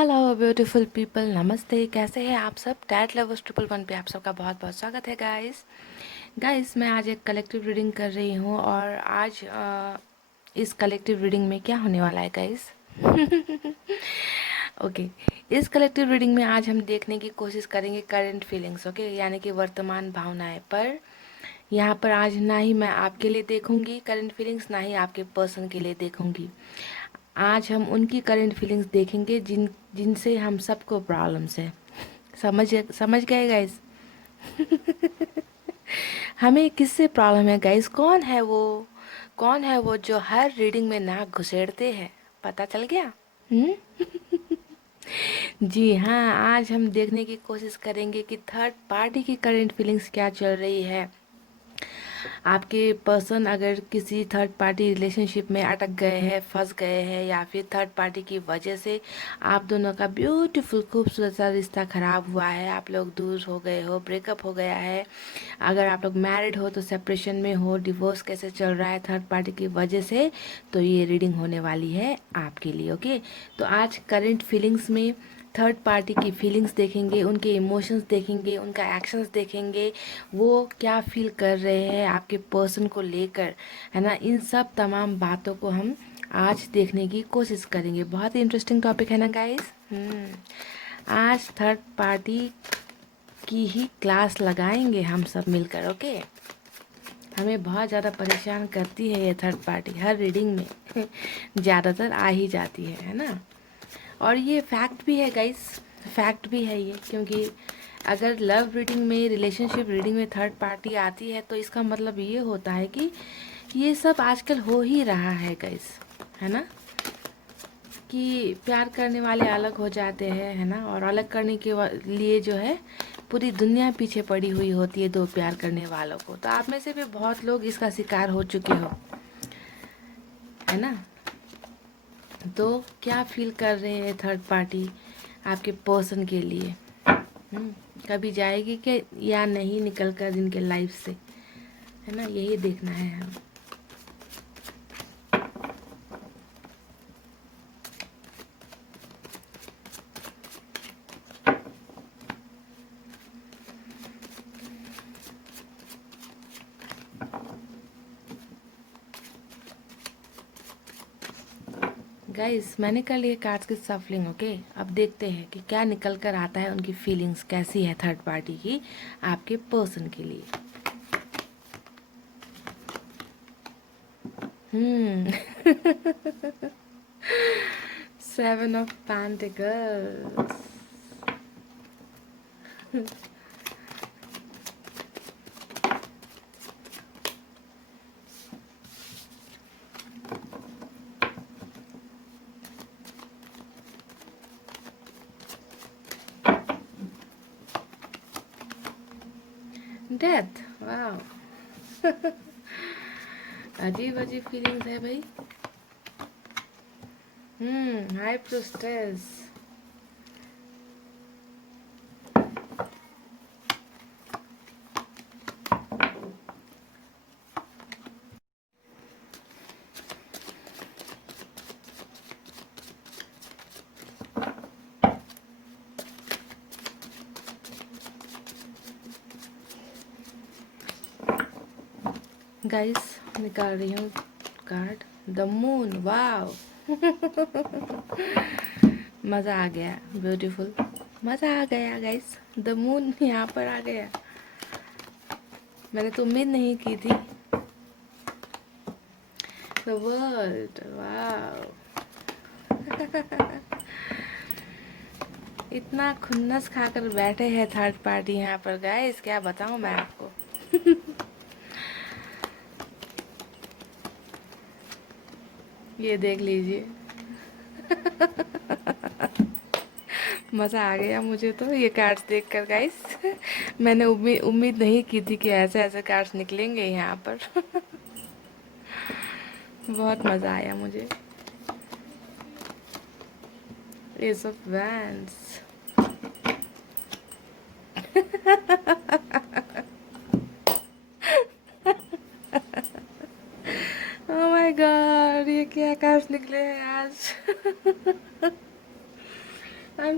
Hello beautiful people, नमस्ते। कैसे हैं आप सब? डैट लवर्स 111 पे आप सबका बहुत बहुत स्वागत है गाइस। मैं आज एक कलेक्टिव रीडिंग कर रही हूँ और आज इस कलेक्टिव रीडिंग में क्या होने वाला है गाइस? ओके। इस कलेक्टिव रीडिंग में आज हम देखने की कोशिश करेंगे करंट फीलिंग्स, ओके, यानी कि वर्तमान भावनाएं। पर यहाँ पर आज ना ही मैं आपके लिए देखूंगी करंट फीलिंग्स, ना ही आपके पर्सन के लिए देखूंगी। आज हम उनकी करंट फीलिंग्स देखेंगे जिनसे हम सबको प्रॉब्लम्स है। समझ गए गाइस? हमें किससे प्रॉब्लम है गाइस? कौन है वो जो हर रीडिंग में नाक घुसेड़ते हैं? पता चल गया? हम्म। जी हाँ, आज हम देखने की कोशिश करेंगे कि थर्ड पार्टी की करंट फीलिंग्स क्या चल रही है। आपके पर्सन अगर किसी थर्ड पार्टी रिलेशनशिप में अटक गए हैं, फंस गए हैं, या फिर थर्ड पार्टी की वजह से आप दोनों का ब्यूटीफुल खूबसूरत सा रिश्ता खराब हुआ है, आप लोग दूर हो गए हो, ब्रेकअप हो गया है। अगर आप लोग मैरिड हो तो सेपरेशन में हो, डिवोर्स कैसे चल रहा है थर्ड पार्टी की वजह से, तो ये रीडिंग होने वाली है आपके लिए, ओके। तो आज करंट फीलिंग्स में थर्ड पार्टी की फीलिंग्स देखेंगे, उनके इमोशंस देखेंगे, उनका एक्शंस देखेंगे, वो क्या फील कर रहे हैं आपके पर्सन को लेकर, है ना। इन सब तमाम बातों को हम आज देखने की कोशिश करेंगे। बहुत ही इंटरेस्टिंग टॉपिक है ना गाइस। आज थर्ड पार्टी की ही क्लास लगाएंगे हम सब मिलकर, ओके। हमें बहुत ज़्यादा परेशान करती है ये थर्ड पार्टी, हर रीडिंग में ज़्यादातर आ ही जाती है ना। और ये फैक्ट भी है गाइस, फैक्ट भी है ये, क्योंकि अगर लव रीडिंग में, रिलेशनशिप रीडिंग में थर्ड पार्टी आती है तो इसका मतलब ये होता है कि ये सब आजकल हो ही रहा है गाइस, है ना। कि प्यार करने वाले अलग हो जाते हैं, है ना, और अलग करने के लिए जो है पूरी दुनिया पीछे पड़ी हुई होती है दो प्यार करने वालों को। तो आप में से भी बहुत लोग इसका शिकार हो चुके हो, है ना। तो क्या फील कर रहे हैं थर्ड पार्टी आपके पर्सन के लिए? हम्म, कभी जाएगी कि या नहीं निकल कर इनके लाइफ से, है ना, यही देखना है हम। गाइस, मैंने कर लिए कार्ड्स की सफलिंग, ओके। अब देखते हैं कि क्या निकल कर आता है, उनकी फीलिंग्स कैसी है थर्ड पार्टी की आपके पर्सन के लिए। हम्म। 7 of Pentacles. डेथ, वाह। अजीब अजीब फीलिंग्स है भाई। हाई प्रोस्टेस। गाइस, निकाल रही हूँ कार्ड, द मून, वाव। मज़ा आ गया, ब्यूटीफुल, मज़ा आ गया गाइस। द मून यहाँ पर आ गया, मैंने तो उम्मीद नहीं की थी। द वर्ल्ड, वाव। इतना खुन्नस खाकर बैठे हैं थर्ड पार्टी यहाँ पर गाइस, क्या बताऊँ मैं आपको। ये देख लीजिए। मज़ा आ गया मुझे तो ये कार्ड्स देखकर गाइस। मैंने उम्मीद नहीं की थी कि ऐसे ऐसे कार्ड्स निकलेंगे यहाँ पर। बहुत मज़ा आया मुझे। S of wands. Oh my God, ये क्या कार्ड्स निकले हैं आज। आई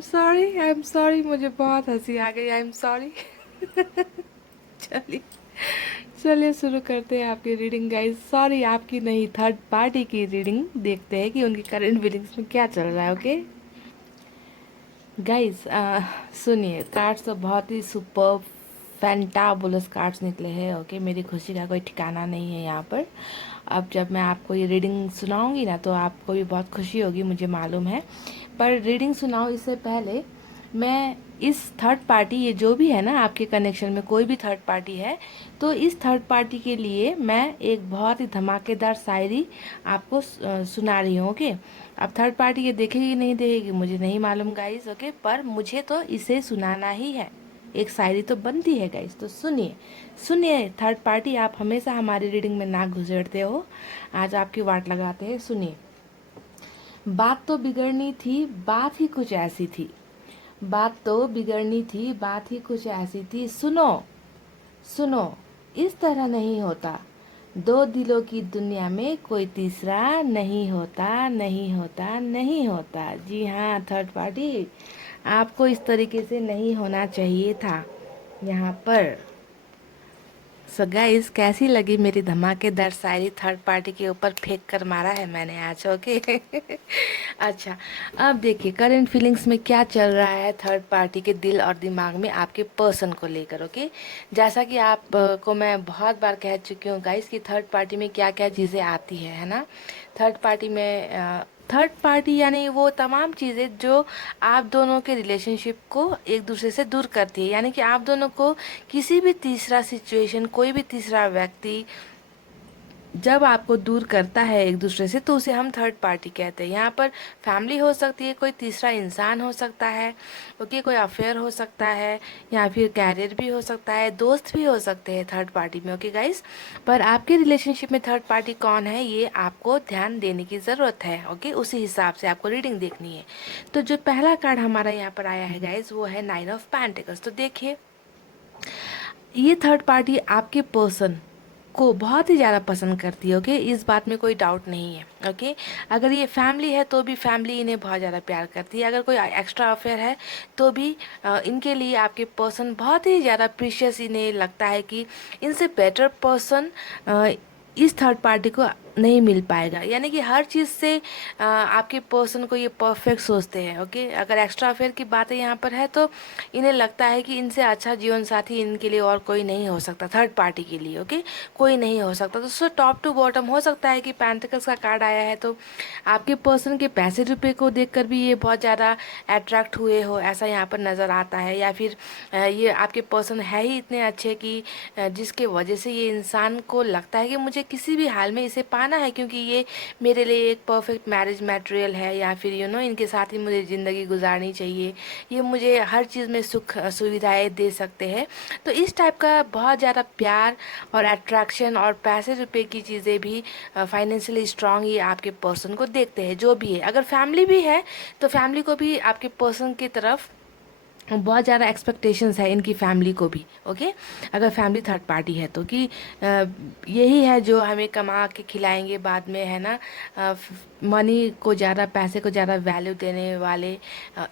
एम सॉरी, मुझे बहुत हंसी आ गई। I am sorry. चलिए, चलिए शुरू करते हैं आपकी रीडिंग गाइस। सॉरी, आपकी नहीं, थर्ड पार्टी की रीडिंग देखते हैं कि उनकी करंट फीलिंग्स में क्या चल रहा है। ओके गाइस, सुनिए, कार्ड्स तो बहुत ही सुपर फैंटाबुलस कार्ड्स निकले हैं। ओके, मेरी खुशी का कोई ठिकाना नहीं है यहाँ पर। अब जब मैं आपको ये रीडिंग सुनाऊंगी ना, तो आपको भी बहुत खुशी होगी, मुझे मालूम है। पर रीडिंग सुनाऊं इससे पहले मैं इस थर्ड पार्टी, ये जो भी है ना आपके कनेक्शन में कोई भी थर्ड पार्टी है, तो इस थर्ड पार्टी के लिए मैं एक बहुत ही धमाकेदार शायरी आपको सुना रही हूँ। ओके, अब थर्ड पार्टी ये देखेगी नहीं देखेगी मुझे नहीं मालूम गाइस। ओके, पर मुझे तो इसे सुनाना ही है, एक शायरी तो बनती है गाइस। तो सुनिए, सुनिए थर्ड पार्टी, आप हमेशा हमारी रीडिंग में नाक घुसेड़ते हो, आज आपकी वाट लगाते हैं। सुनिए, बात तो बिगड़नी थी, बात ही कुछ ऐसी थी। बात तो बिगड़नी थी, बात ही कुछ ऐसी थी। सुनो, सुनो, इस तरह नहीं होता। दो दिलों की दुनिया में कोई तीसरा नहीं होता, नहीं होता, नहीं होता। जी हाँ थर्ड पार्टी, आपको इस तरीके से नहीं होना चाहिए था यहाँ पर। सो गाइस, कैसी लगी मेरी धमाकेदार शायरी? थर्ड पार्टी के ऊपर फेंक कर मारा है मैंने आज। ओके। अच्छा, अब देखिए करंट फीलिंग्स में क्या चल रहा है थर्ड पार्टी के दिल और दिमाग में आपके पर्सन को लेकर। ओके, जैसा कि आप को मैं बहुत बार कह चुकी हूँ गाइस कि थर्ड पार्टी में क्या क्या चीज़ें आती है ना। थर्ड पार्टी में थर्ड पार्टी यानी वो तमाम चीज़ें जो आप दोनों के रिलेशनशिप को एक दूसरे से दूर करती है, यानी कि आप दोनों को किसी भी तीसरा सिचुएशन, कोई भी तीसरा व्यक्ति जब आपको दूर करता है एक दूसरे से, तो उसे हम थर्ड पार्टी कहते हैं। यहाँ पर फैमिली हो सकती है, कोई तीसरा इंसान हो सकता है, ओके, कोई अफेयर हो सकता है, या फिर कैरियर भी हो सकता है, दोस्त भी हो सकते हैं थर्ड पार्टी में। ओके गाइस, पर आपके रिलेशनशिप में थर्ड पार्टी कौन है ये आपको ध्यान देने की ज़रूरत है। ओके, उसी हिसाब से आपको रीडिंग देखनी है। तो जो पहला कार्ड हमारा यहाँ पर आया है गाइस, वो है नाइन ऑफ पेंटिकल्स। तो देखिए, ये थर्ड पार्टी आपके पर्सन को बहुत ही ज़्यादा पसंद करती है। ओके, इस बात में कोई डाउट नहीं है। ओके, अगर ये फैमिली है तो भी फैमिली इन्हें बहुत ज़्यादा प्यार करती है। अगर कोई एक्स्ट्रा अफेयर है तो भी इनके लिए आपके पर्सन बहुत ही ज़्यादा प्रीशियस, इन्हें लगता है कि इनसे बेटर पर्सन इस थर्ड पार्टी को नहीं मिल पाएगा। यानी कि हर चीज़ से आपके पर्सन को ये परफेक्ट सोचते हैं। ओके, अगर एक्स्ट्रा अफेयर की बातें यहाँ पर है तो इन्हें लगता है कि इनसे अच्छा जीवन साथी इनके लिए और कोई नहीं हो सकता, थर्ड पार्टी के लिए। ओके, कोई नहीं हो सकता। तो सो टॉप टू बॉटम हो सकता है कि पेंटिकल्स का कार्ड आया है तो आपके पर्सन के पैसे रुपए को देखकर भी ये बहुत ज़्यादा अट्रैक्ट हुए हो, ऐसा यहाँ पर नज़र आता है। या फिर ये आपके पर्सन है ही इतने अच्छे कि जिसके वजह से ये इंसान को लगता है कि मुझे किसी भी हाल में इसे पाना है, क्योंकि ये मेरे लिए एक परफेक्ट मैरिज मटेरियल है, या फिर इनके साथ ही मुझे ज़िंदगी गुजारनी चाहिए, ये मुझे हर चीज़ में सुख सुविधाएं दे सकते हैं। तो इस टाइप का बहुत ज़्यादा प्यार और अट्रैक्शन और पैसे रुपए की चीज़ें भी, फाइनेंशियली स्ट्रांग ये आपके पर्सन को देखते हैं। जो भी है, अगर फैमिली भी है तो फैमिली को भी आपके पर्सन की तरफ बहुत ज़्यादा एक्सपेक्टेशंस है, इनकी फैमिली को भी। ओके, अगर फैमिली थर्ड पार्टी है तो कि यही है जो हमें कमा के खिलाएंगे बाद में, है ना। मनी को ज़्यादा, पैसे को ज़्यादा वैल्यू देने वाले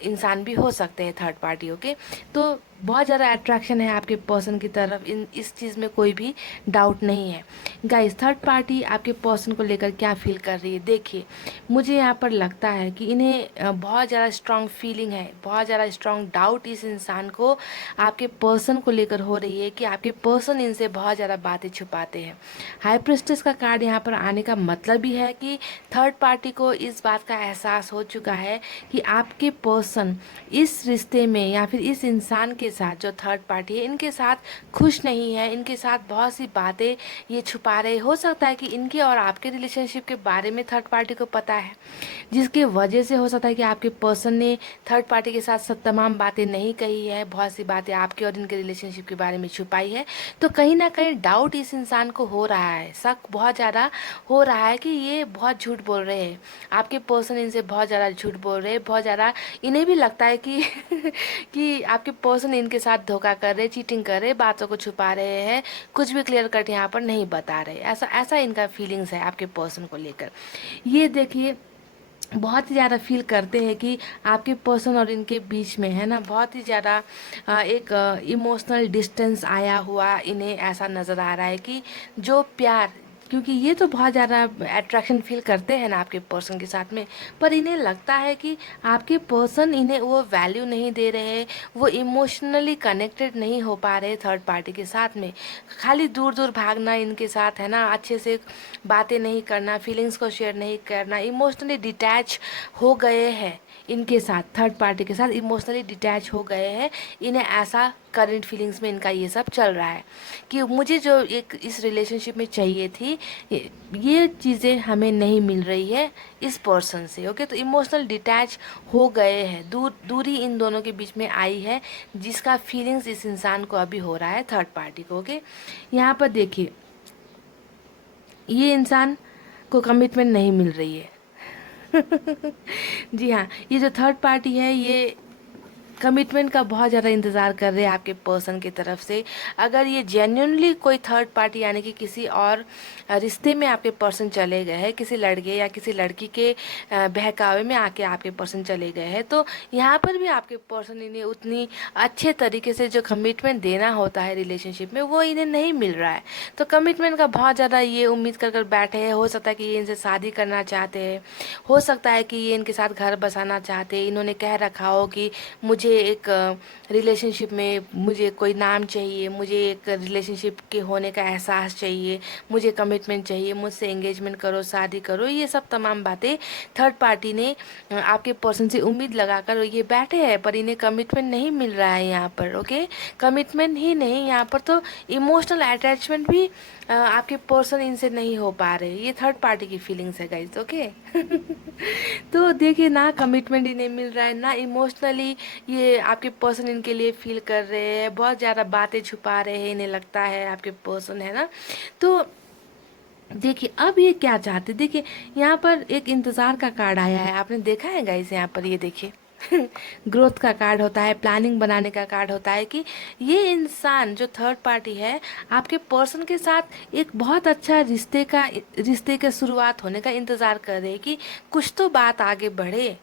इंसान भी हो सकते हैं थर्ड पार्टी। ओके, तो बहुत ज़्यादा अट्रैक्शन है आपके पर्सन की तरफ, इस चीज़ में कोई भी डाउट नहीं है। गाइस, थर्ड पार्टी आपके पर्सन को लेकर क्या फील कर रही है? देखिए, मुझे यहाँ पर लगता है कि इन्हें बहुत ज़्यादा स्ट्रांग फीलिंग है, बहुत ज़्यादा स्ट्रांग डाउट इस इंसान को आपके पर्सन को लेकर हो रही है कि आपके पर्सन इनसे बहुत ज़्यादा बातें छुपाते हैं। हाई प्रिस्टेस का कार्ड यहाँ पर आने का मतलब ही है कि थर्ड पार्टी को इस बात का एहसास हो चुका है कि आपके पर्सन इस रिश्ते में या फिर इस इंसान के साथ, जो थर्ड पार्टी है, इनके साथ खुश नहीं है, इनके साथ बहुत सी बातें ये छुपा रहे। हो सकता है कि इनके और आपके रिलेशनशिप के बारे में थर्ड पार्टी को पता है, जिसकी वजह से हो सकता है कि आपके पर्सन ने थर्ड पार्टी के साथ सब तमाम बातें नहीं कही है, बहुत सी बातें आपके और इनके रिलेशनशिप के बारे में छुपाई है। तो कहीं ना कहीं डाउट इस इंसान को हो रहा है, शक बहुत ज़्यादा हो रहा है कि ये बहुत झूठ बोल रहे हैं, आपके पर्सन इनसे बहुत ज़्यादा झूठ बोल रहे हैं, बहुत ज़्यादा इन्हें भी लगता है कि कि आपके पर्सन इनके साथ धोखा कर रहे, चीटिंग कर रहे, बातों को छुपा रहे हैं, कुछ भी क्लियर कट यहाँ पर नहीं बता रहे। ऐसा ऐसा इनका फीलिंग्स है आपके पर्सन को लेकर। ये देखिए, बहुत ही ज़्यादा फील करते हैं कि आपके पर्सन और इनके बीच में है ना बहुत ही ज़्यादा एक इमोशनल डिस्टेंस आया हुआ इन्हें ऐसा नज़र आ रहा है कि जो प्यार, क्योंकि ये तो बहुत ज़्यादा अट्रैक्शन फील करते हैं ना आपके पर्सन के साथ में, पर इन्हें लगता है कि आपके पर्सन इन्हें वो वैल्यू नहीं दे रहे, वो इमोशनली कनेक्टेड नहीं हो पा रहे थर्ड पार्टी के साथ में। खाली दूर दूर भागना इनके साथ है ना, अच्छे से बातें नहीं करना, फीलिंग्स को शेयर नहीं करना, इमोशनली डिटैच हो गए हैं इनके साथ, थर्ड पार्टी के साथ इमोशनली डिटैच हो गए हैं। इन्हें ऐसा करंट फीलिंग्स में इनका ये सब चल रहा है कि मुझे जो एक इस रिलेशनशिप में चाहिए थी ये चीज़ें हमें नहीं मिल रही है इस पर्सन से। ओके, तो इमोशनल डिटैच हो गए हैं, दूरी इन दोनों के बीच में आई है, जिसका फीलिंग्स इस इंसान को अभी हो रहा है थर्ड पार्टी को। ओके, यहाँ पर देखिए ये इंसान को कमिटमेंट नहीं मिल रही है। जी हाँ, ये जो थर्ड पार्टी है ये कमिटमेंट का बहुत ज़्यादा इंतज़ार कर रहे हैं आपके पर्सन की तरफ से। अगर ये जेन्युइनली कोई थर्ड पार्टी यानी कि किसी और रिश्ते में आपके पर्सन चले गए हैं, किसी लड़के या किसी लड़की के बहकावे में आके आपके पर्सन चले गए हैं, तो यहाँ पर भी आपके पर्सन इन्हें उतनी अच्छे तरीके से जो कमिटमेंट देना होता है रिलेशनशिप में वो इन्हें नहीं मिल रहा है। तो कमिटमेंट का बहुत ज़्यादा ये उम्मीद कर कर बैठे हैं। हो सकता है कि ये इनसे शादी करना चाहते हैं, हो सकता है कि ये इनके साथ घर बसाना चाहते हैं। इन्होंने कह रखा हो कि मुझे एक रिलेशनशिप में मुझे कोई नाम चाहिए, मुझे एक रिलेशनशिप के होने का एहसास चाहिए, मुझे कमिटमेंट चाहिए, मुझसे एंगेजमेंट करो, शादी करो। ये सब तमाम बातें थर्ड पार्टी ने आपके पर्सन से उम्मीद लगाकर ये बैठे हैं, पर इन्हें कमिटमेंट नहीं मिल रहा है यहाँ पर। ओके, कमिटमेंट ही नहीं, यहाँ पर तो इमोशनल अटैचमेंट भी आपके पर्सन इनसे नहीं हो पा रहे। ये थर्ड पार्टी की फीलिंग्स है गाइज। ओके, तो देखिए ना कमिटमेंट इन्हें मिल रहा है, ना इमोशनली ये आपके पर्सन इनके लिए फील कर रहे हैं, बहुत ज़्यादा बातें छुपा रहे हैं इन्हें लगता है आपके पर्सन है ना। तो देखिए अब ये क्या चाहते, देखिए यहाँ पर एक इंतज़ार का कार्ड आया है, आपने देखा है गाइस, यहाँ पर ये देखिए ग्रोथ का कार्ड होता है, प्लानिंग बनाने का कार्ड होता है कि ये इंसान जो थर्ड पार्टी है आपके पर्सन के साथ एक बहुत अच्छा रिश्ते का शुरुआत होने का इंतज़ार कर रहे हैं कि कुछ तो बात आगे बढ़े।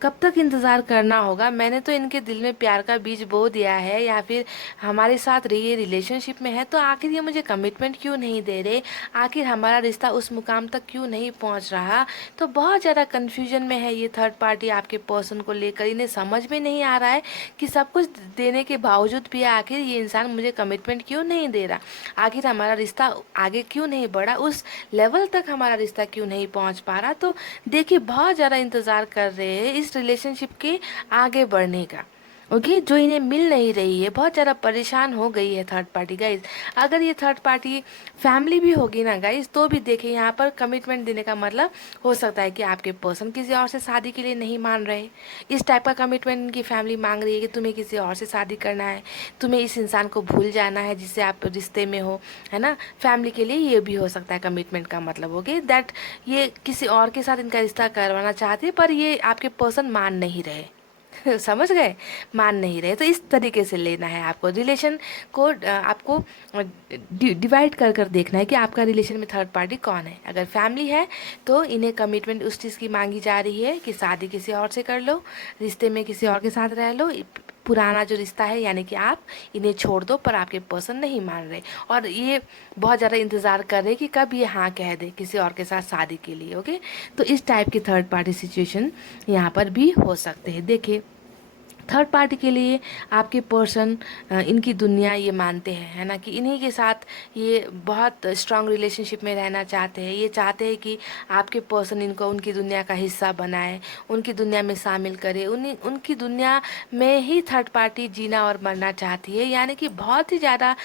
कब तक इंतज़ार करना होगा, मैंने तो इनके दिल में प्यार का बीज बो दिया है, या फिर हमारे साथ ये रिलेशनशिप में है, तो आखिर ये मुझे कमिटमेंट क्यों नहीं दे रहे, आखिर हमारा रिश्ता उस मुकाम तक क्यों नहीं पहुंच रहा। तो बहुत ज़्यादा कन्फ्यूजन में है ये थर्ड पार्टी आपके पर्सन को लेकर। इन्हें समझ में नहीं आ रहा है कि सब कुछ देने के बावजूद भी आखिर ये इंसान मुझे कमिटमेंट क्यों नहीं दे रहा, आखिर हमारा रिश्ता आगे क्यों नहीं बढ़ा, उस लेवल तक हमारा रिश्ता क्यों नहीं पहुंच पा रहा। तो देखिए बहुत ज़्यादा इंतज़ार कर रहे हैं इस रिलेशनशिप के आगे बढ़ने का। ओके, जो इन्हें मिल नहीं रही है, बहुत ज़्यादा परेशान हो गई है थर्ड पार्टी गाइज। अगर ये थर्ड पार्टी फैमिली भी होगी ना गाइज, तो भी देखिए यहाँ पर कमिटमेंट देने का मतलब हो सकता है कि आपके पर्सन किसी और से शादी के लिए नहीं मान रहे। इस टाइप का कमिटमेंट इनकी फैमिली मांग रही है कि तुम्हें किसी और से शादी करना है, तुम्हें इस इंसान को भूल जाना है जिससे आप रिश्ते में हो, है ना। फैमिली के लिए ये भी हो सकता है कमिटमेंट का मतलब। ओके, दैट ये किसी और के साथ इनका रिश्ता करवाना चाहते हैं, पर ये आपके पर्सन मान नहीं रहे। समझ गए, मान नहीं रहे। तो इस तरीके से लेना है आपको रिलेशन को, आपको डिवाइड कर कर देखना है कि आपका रिलेशन में थर्ड पार्टी कौन है। अगर फैमिली है तो इन्हें कमिटमेंट उस चीज़ की मांगी जा रही है कि शादी किसी और से कर लो, रिश्ते में किसी और के साथ रह लो, पुराना जो रिश्ता है यानी कि आप इन्हें छोड़ दो, पर आपके पर्सन नहीं मान रहे और ये बहुत ज़्यादा इंतज़ार कर रहे कि कब ये हाँ कह दे किसी और के साथ शादी के लिए। ओके, तो इस टाइप की थर्ड पार्टी सिचुएशन यहाँ पर भी हो सकते हैं। देखिए थर्ड पार्टी के लिए आपके पर्सन इनकी दुनिया ये मानते हैं, है ना, कि इन्हीं के साथ ये बहुत स्ट्रांग रिलेशनशिप में रहना चाहते हैं। ये चाहते हैं कि आपके पर्सन इनको उनकी दुनिया का हिस्सा बनाए, उनकी दुनिया में शामिल करे, उनकी दुनिया में ही थर्ड पार्टी जीना और मरना चाहती है। यानी कि बहुत ही ज़्यादा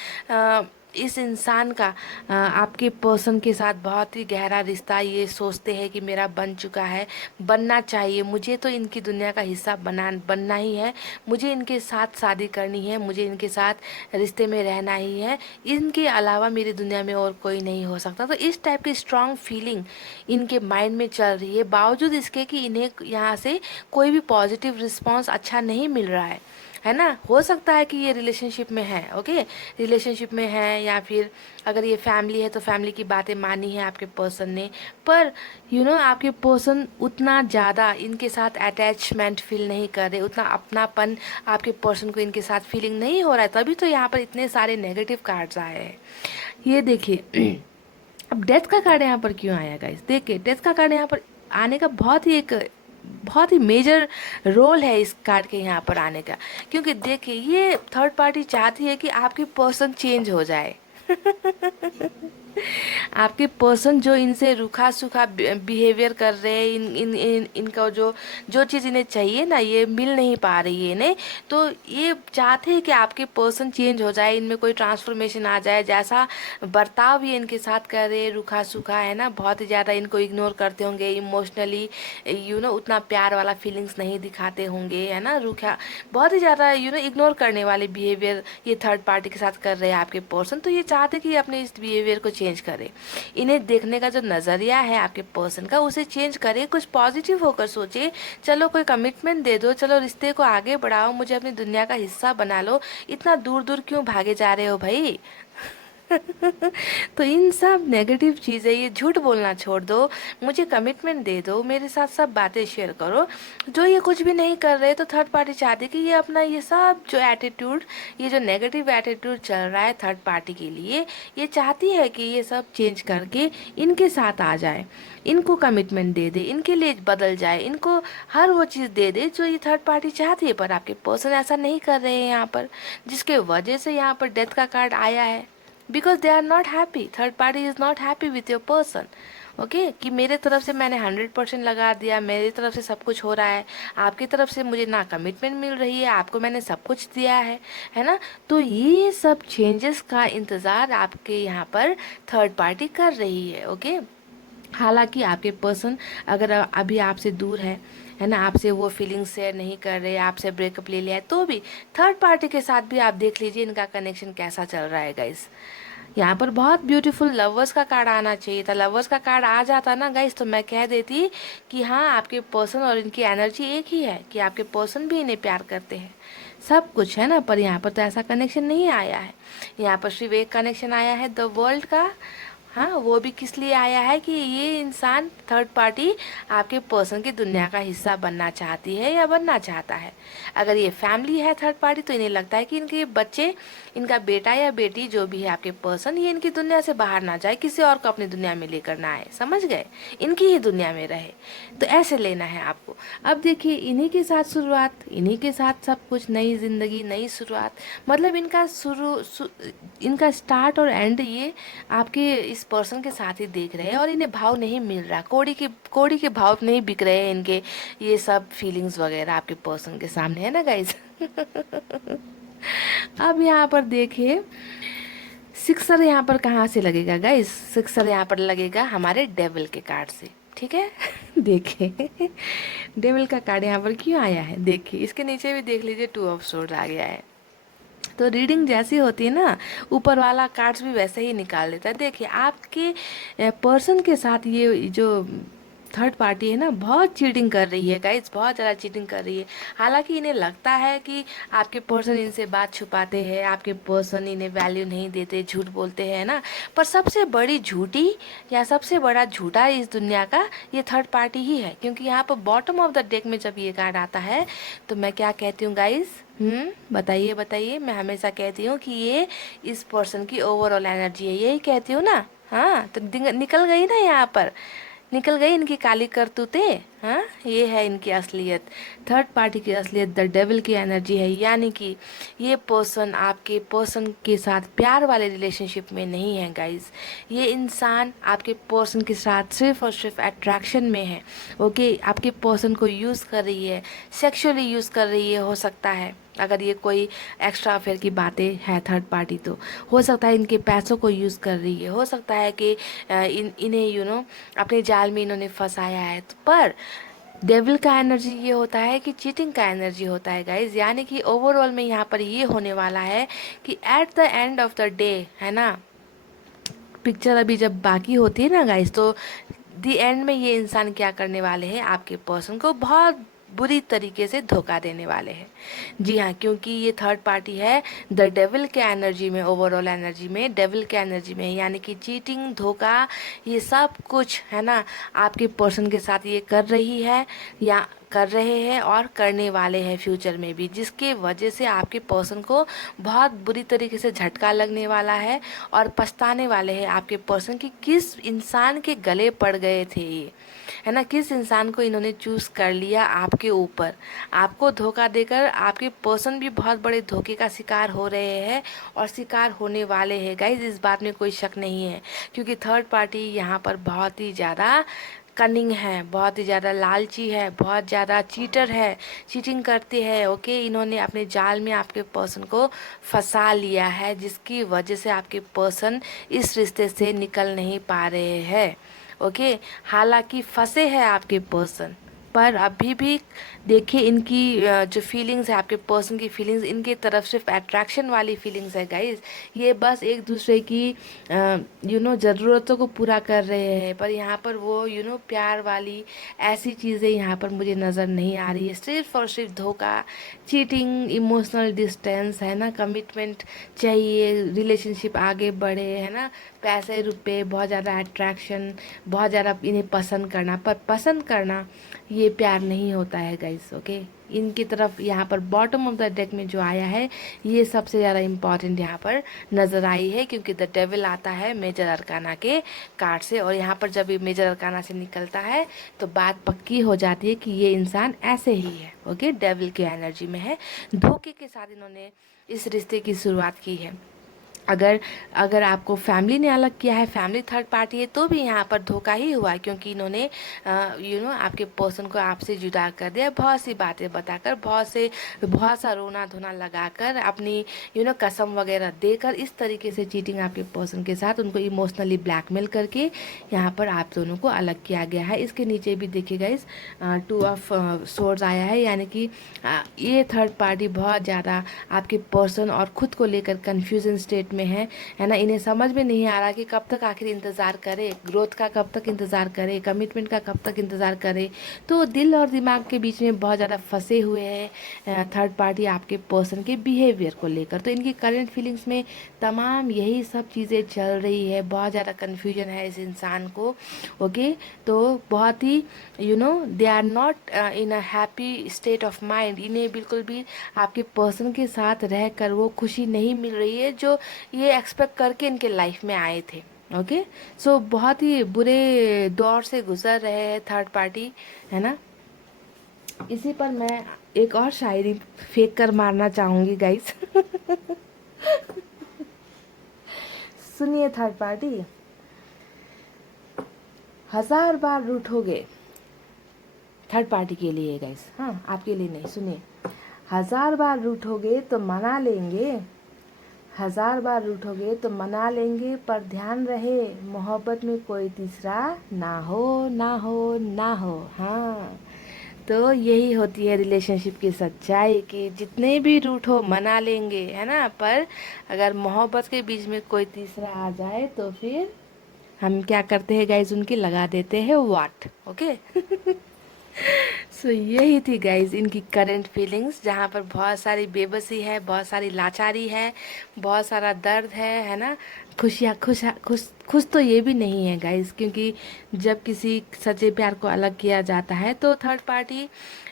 इस इंसान का आपके पर्सन के साथ बहुत ही गहरा रिश्ता ये सोचते हैं कि मेरा बन चुका है, बनना चाहिए, मुझे तो इनकी दुनिया का हिस्सा बनना ही है, मुझे इनके साथ शादी करनी है, मुझे इनके साथ रिश्ते में रहना ही है, इनके अलावा मेरी दुनिया में और कोई नहीं हो सकता। तो इस टाइप की स्ट्रॉन्ग फीलिंग इनके माइंड में चल रही है, बावजूद इसके कि इन्हें यहाँ से कोई भी पॉजिटिव रिस्पॉन्स अच्छा नहीं मिल रहा है है ना। हो सकता है कि ये रिलेशनशिप में है, ओके, रिलेशनशिप में है, या फिर अगर ये फैमिली है तो फैमिली की बातें मानी है आपके पर्सन ने, पर आपके पर्सन उतना ज़्यादा इनके साथ अटैचमेंट फील नहीं कर रहे, उतना अपनापन आपके पर्सन को इनके साथ फीलिंग नहीं हो रहा है, तभी तो यहाँ पर इतने सारे नेगेटिव कार्ड्स आए हैं। ये देखिए अब डेथ का कार्ड यहाँ पर क्यों आया गाइस, देखिए डेथ का कार्ड यहाँ पर आने का बहुत ही मेजर रोल है इस कार्ड के यहाँ पर आने का, क्योंकि देखिए ये थर्ड पार्टी चाहती है कि आपकी पर्सन चेंज हो जाए। आपके पर्सन जो इनसे रूखा सूखा बिहेवियर कर रहे हैं, इनका जो जो चीज़ इन्हें चाहिए ना ये मिल नहीं पा रही है इन्हें, तो ये चाहते हैं कि आपके पर्सन चेंज हो जाए, इनमें कोई ट्रांसफॉर्मेशन आ जाए। जैसा बर्ताव ये इनके साथ कर रहे हैं रूखा सूखा, है ना, बहुत ही ज़्यादा इनको इग्नोर करते होंगे इमोशनली, उतना प्यार वाला फीलिंग्स नहीं दिखाते होंगे, है ना, रूखा बहुत ही ज़्यादा इग्नोर करने वाले बिहेवियर ये थर्ड पार्टी के साथ कर रहे हैं आपके पर्सन। तो ये चाहते कि अपने इस बिहेवियर को चेंज करें, इन्हें देखने का जो नज़रिया है आपके पर्सन का उसे चेंज करें, कुछ पॉजिटिव होकर सोचे, चलो कोई कमिटमेंट दे दो, चलो रिश्ते को आगे बढ़ाओ, मुझे अपनी दुनिया का हिस्सा बना लो, इतना दूर दूर क्यों भागे जा रहे हो भाई। तो इन सब नेगेटिव चीज़ें, ये झूठ बोलना छोड़ दो, मुझे कमिटमेंट दे दो, मेरे साथ सब बातें शेयर करो। जो ये कुछ भी नहीं कर रहे तो थर्ड पार्टी चाहती कि ये अपना ये सब जो एटीट्यूड, ये जो नेगेटिव एटीट्यूड चल रहा है थर्ड पार्टी के लिए, ये चाहती है कि ये सब चेंज करके इनके साथ आ जाए, इनको कमिटमेंट दे दे, इनके लिए बदल जाए, इनको हर वो चीज़ दे दे जो ये थर्ड पार्टी चाहती है। पर आपके पर्सन ऐसा नहीं कर रहे हैं यहाँ पर, जिसके वजह से यहाँ पर डेथ का कार्ड आया है, because they are not happy, third party is not happy with your person, okay, कि मेरे तरफ से मैंने 100% लगा दिया, मेरी तरफ से सब कुछ हो रहा है, आपकी तरफ से मुझे ना कमिटमेंट मिल रही है, आपको मैंने सब कुछ दिया है ना। तो ये सब चेंजेस का इंतज़ार आपके यहाँ पर थर्ड पार्टी कर रही है, ओके। हालांकि आपके पर्सन अगर अभी आपसे दूर है ना, आपसे वो फीलिंग शेयर नहीं कर रहे, आपसे ब्रेकअप ले लिया है, तो भी थर्ड पार्टी के साथ भी आप देख लीजिए इनका कनेक्शन कैसा चल रहा है गाइस। यहाँ पर बहुत ब्यूटीफुल लवर्स का कार्ड आना चाहिए था, लवर्स का कार्ड आ जाता ना गाइस तो मैं कह देती कि हाँ आपके पर्सन और इनकी एनर्जी एक ही है, कि आपके पर्सन भी इन्हें प्यार करते हैं, सब कुछ है ना। पर यहाँ पर तो ऐसा कनेक्शन नहीं आया है, यहाँ पर सिर्फ एक कनेक्शन आया है द वर्ल्ड का। हाँ, वो भी किस लिए आया है कि ये इंसान थर्ड पार्टी आपके पर्सन की दुनिया का हिस्सा बनना चाहती है या बनना चाहता है। अगर ये फैमिली है थर्ड पार्टी तो इन्हें लगता है कि इनके बच्चे, इनका बेटा या बेटी जो भी है आपके पर्सन, ये इनकी दुनिया से बाहर ना जाए, किसी और को अपनी दुनिया में लेकर ना आए, समझ गए, इनकी ही दुनिया में रहे। तो ऐसे लेना है आपको। अब देखिए इन्हीं के साथ शुरुआत, इन्हीं के साथ सब कुछ, नई जिंदगी, नई शुरुआत, मतलब इनका स्टार्ट और एंड ये आपके इस पर्सन के साथ ही देख रहे हैं, और इन्हें भाव नहीं मिल रहा, कोड़ी के भाव नहीं बिक रहे हैं इनके ये सब फीलिंग्स वगैरह आपके पर्सन के सामने, है ना गाइस। अब यहाँ पर देखिए सिक्सर यहाँ पर कहाँ से लगेगा गाइस, सिक्सर यहाँ पर लगेगा हमारे डेविल के कार्ड से, ठीक है। देखिए डेविल का कार्ड यहाँ पर क्यों आया है, देखिए इसके नीचे भी देख लीजिए 2 ऑफ सोर्ड आ गया है। तो रीडिंग जैसी होती है ना, ऊपर वाला कार्ड्स भी वैसे ही निकाल देता है। देखिए आपके पर्सन के साथ ये जो थर्ड पार्टी है ना बहुत चीटिंग कर रही है गाइस, बहुत ज़्यादा चीटिंग कर रही है। हालांकि इन्हें लगता है कि आपके पर्सन इनसे बात छुपाते हैं, आपके पर्सन इन्हें वैल्यू नहीं देते, झूठ बोलते हैं ना, पर सबसे बड़ी झूठी या सबसे बड़ा झूठा इस दुनिया का ये थर्ड पार्टी ही है। क्योंकि यहाँ पर बॉटम ऑफ द डेक में जब ये कार्ड आता है तो मैं क्या कहती हूँ गाइस, बताइए बताइए, मैं हमेशा कहती हूँ कि ये इस पर्सन की ओवरऑल एनर्जी है, यही कहती हूँ ना। हाँ तो निकल गई ना, यहाँ पर निकल गई इनकी काली करतूतें। हाँ ये है इनकी असलियत, थर्ड पार्टी की असलियत द डेविल की एनर्जी है। यानी कि ये पर्सन आपके पर्सन के साथ प्यार वाले रिलेशनशिप में नहीं है गाइस, ये इंसान आपके पर्सन के साथ सिर्फ और सिर्फ अट्रैक्शन में है, ओके। आपके पर्सन को यूज़ कर रही है, सेक्सुअली यूज़ कर रही है, हो सकता है अगर ये कोई एक्स्ट्रा अफेयर की बातें है थर्ड पार्टी, तो हो सकता है इनके पैसों को यूज़ कर रही है, हो सकता है कि इन्हें अपने जाल में इन्होंने फंसाया है। तो पर डेविल का एनर्जी ये होता है कि चीटिंग का एनर्जी होता है गाइज। यानी कि ओवरऑल में यहाँ पर ये होने वाला है कि at the end of the day, है ना, पिक्चर अभी जब बाकी होती है ना गाइज, तो दी एंड में ये इंसान क्या करने वाले हैं, आपके पर्सन को बहुत बुरी तरीके से धोखा देने वाले हैं। जी हाँ, क्योंकि ये थर्ड पार्टी है द डेविल के एनर्जी में, ओवरऑल एनर्जी में, डेविल के एनर्जी में, यानी कि चीटिंग, धोखा, ये सब कुछ है ना आपके पर्सन के साथ ये कर रही है या कर रहे हैं और करने वाले हैं फ्यूचर में भी, जिसके वजह से आपके पर्सन को बहुत बुरी तरीके से झटका लगने वाला है और पछताने वाले हैं आपके पर्सन कि किस इंसान के गले पड़ गए थे ये, है ना, किस इंसान को इन्होंने चूज कर लिया आपके ऊपर। आपको धोखा देकर आपके पर्सन भी बहुत बड़े धोखे का शिकार हो रहे हैं और शिकार होने वाले हैं गाइज, इस बात में कोई शक नहीं है। क्योंकि थर्ड पार्टी यहाँ पर बहुत ही ज़्यादा कनिंग है, बहुत ही ज़्यादा लालची है, बहुत ज़्यादा चीटर है, चीटिंग करती है। ओके, इन्होंने अपने जाल में आपके पर्सन को फंसा लिया है, जिसकी वजह से आपके पर्सन इस रिश्ते से निकल नहीं पा रहे हैं। ओके, हालांकि फंसे हैं आपके पर्सन, पर अभी भी देखिए इनकी जो फीलिंग्स है, आपके पर्सन की फीलिंग्स इनके तरफ सिर्फ अट्रैक्शन वाली फीलिंग्स है गाइज। ये बस एक दूसरे की ज़रूरतों को पूरा कर रहे हैं, पर यहाँ पर वो प्यार वाली ऐसी चीज़ें यहाँ पर मुझे नज़र नहीं आ रही है। सिर्फ और सिर्फ धोखा, चीटिंग, इमोशनल डिस्टेंस, है ना, कमिटमेंट चाहिए, रिलेशनशिप आगे बढ़े, है ना, पैसे रुपए, बहुत ज़्यादा अट्रैक्शन, बहुत ज़्यादा इन्हें पसंद करना, पर पसंद करना ये प्यार नहीं होता है गाइस। ओके, इनकी तरफ यहाँ पर बॉटम ऑफ द डेक में जो आया है ये सबसे ज़्यादा इम्पॉर्टेंट यहाँ पर नज़र आई है, क्योंकि द डेविल आता है मेजर अरकाना के कार्ड से, और यहाँ पर जब ये मेजर अरकाना से निकलता है तो बात पक्की हो जाती है कि ये इंसान ऐसे ही है। ओके, डेविल की एनर्जी में है, धोखे के साथ इन्होंने इस रिश्ते की शुरुआत की है। अगर अगर आपको फैमिली ने अलग किया है, फैमिली थर्ड पार्टी है, तो भी यहाँ पर धोखा ही हुआ है, क्योंकि इन्होंने आपके पर्सन को आपसे जुदा कर दिया, बहुत सी बातें बताकर, बहुत सा रोना धोना लगाकर, अपनी कसम वगैरह देकर, इस तरीके से चीटिंग आपके पर्सन के साथ उनको इमोशनली ब्लैकमेल करके यहाँ पर आप दोनों को अलग किया गया है। इसके नीचे भी देखिएगा इस 2 ऑफ सोर्ड्स आया है, यानी कि ये थर्ड पार्टी बहुत ज़्यादा आपके पर्सन और खुद को लेकर कन्फ्यूजन स्टेट में है ना। इन्हें समझ में नहीं आ रहा कि कब तक आखिर इंतज़ार करे, ग्रोथ का कब तक इंतज़ार करे, कमिटमेंट का कब तक इंतज़ार करे। तो दिल और दिमाग के बीच में बहुत ज़्यादा फंसे हुए हैं थर्ड पार्टी आपके पर्सन के बिहेवियर को लेकर। तो इनकी करंट फीलिंग्स में तमाम यही सब चीज़ें चल रही है, बहुत ज़्यादा कन्फ्यूजन है इस इंसान को। ओके, तो बहुत ही they are not in a happy state of mind. इन्हें बिल्कुल भी आपके पर्सन के साथ रहकर वो खुशी नहीं मिल रही है जो ये एक्सपेक्ट करके इनके लाइफ में आए थे। ओके, सो बहुत ही बुरे दौर से गुजर रहे हैं थर्ड पार्टी, है ना। इसी पर मैं एक और शायरी फेंक कर मारना चाहूंगी गाइस। सुनिए थर्ड पार्टी, 1000 बार रूठोगे, थर्ड पार्टी के लिए गाइस, हाँ आपके लिए नहीं, सुनिए। 1000 बार रूठोगे तो मना लेंगे, 1000 बार रूठोगे तो मना लेंगे, पर ध्यान रहे मोहब्बत में कोई तीसरा ना हो, ना हो, ना हो। हाँ, तो यही होती है रिलेशनशिप की सच्चाई कि जितने भी रूठो मना लेंगे, है ना, पर अगर मोहब्बत के बीच में कोई तीसरा आ जाए तो फिर हम क्या करते हैं गाइज, उनकी लगा देते हैं वाट। ओके। सो यही थी गाइज इनकी करंट फीलिंग्स, जहाँ पर बहुत सारी बेबसी है, बहुत सारी लाचारी है, बहुत सारा दर्द है ना। खुशियाँ खुश खुश खुश तो ये भी नहीं है गाइज, क्योंकि जब किसी सच्चे प्यार को अलग किया जाता है तो थर्ड पार्टी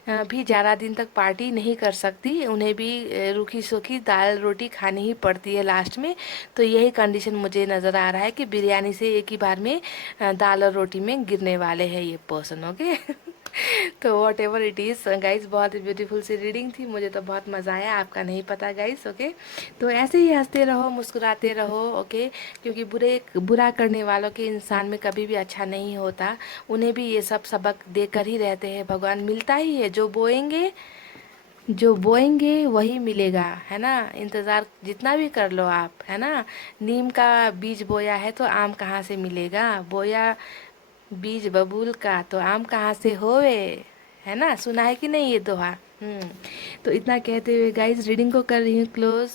भी ज़्यादा दिन तक पार्टी नहीं कर सकती, उन्हें भी रूखी सूखी दाल रोटी खानी ही पड़ती है लास्ट में। तो यही कंडीशन मुझे नज़र आ रहा है कि बिरयानी से एक ही बार में दाल और रोटी में गिरने वाले हैं ये पर्सन। ओके। तो what ever it is guys, बहुत ही ब्यूटीफुल सी रीडिंग थी, मुझे तो बहुत मज़ा आया, आपका नहीं पता गाइज। ओके, तो ऐसे ही हंसते रहो, मुस्कुराते रहो। ओके, क्योंकि बुरा करने वालों के इंसान में कभी भी अच्छा नहीं होता, उन्हें भी ये सब सबक देकर ही रहते हैं। भगवान मिलता ही है, जो बोएंगे वही मिलेगा, है ना। इंतज़ार जितना भी कर लो आप, है ना। नीम का बीज बोया है तो आम कहाँ से मिलेगा, बोया बीज बबूल का तो आम कहाँ से होवे, है ना। सुना है कि नहीं ये दोहा। तो इतना कहते हुए गाइज रीडिंग को कर रही हूँ क्लोज।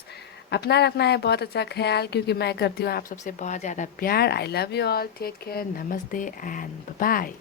अपना रखना है बहुत अच्छा ख्याल, क्योंकि मैं करती हूँ आप सबसे बहुत ज़्यादा प्यार। I love you all, take care, नमस्ते एंड बाय।